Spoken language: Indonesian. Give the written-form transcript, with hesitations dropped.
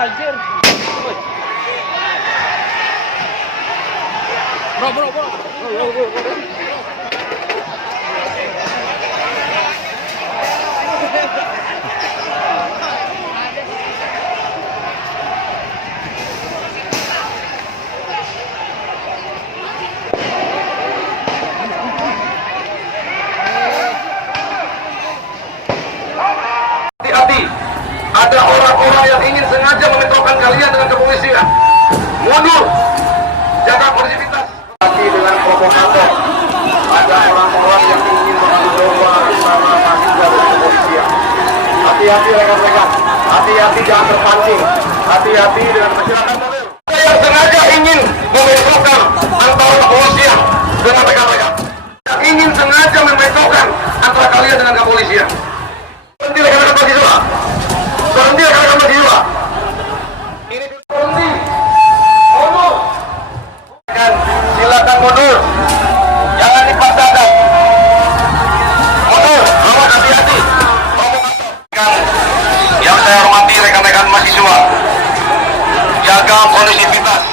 Anjir. Bro. Hati-hati, ada orang-orang yang ingin sengaja mementokan kalian dengan kepolisian. Mundur, jaga sportivitas. Hati dengan provokator. Ada orang-orang yang ingin mengadu domba sama mahasiswa dan kepolisian. Hati-hati rekan-rekan, hati-hati jangan terpancing. Hati-hati dengan masyarakat model. Ada yang sengaja ingin mementokan antara kepolisian dengan rekan-rekan. Yang ingin sengaja mementokan antara kalian dengan kepolisian. Berhenti rekan-rekan mahasiswa. Berhenti rekan-rekan mahasiswa. Ini berhenti. Mundur. Silakan mundur. Jangan dipaksakan. Mundur. Awas hati-hati. Yang saya hormati rekan-rekan mahasiswa. Jaga kondisivitas.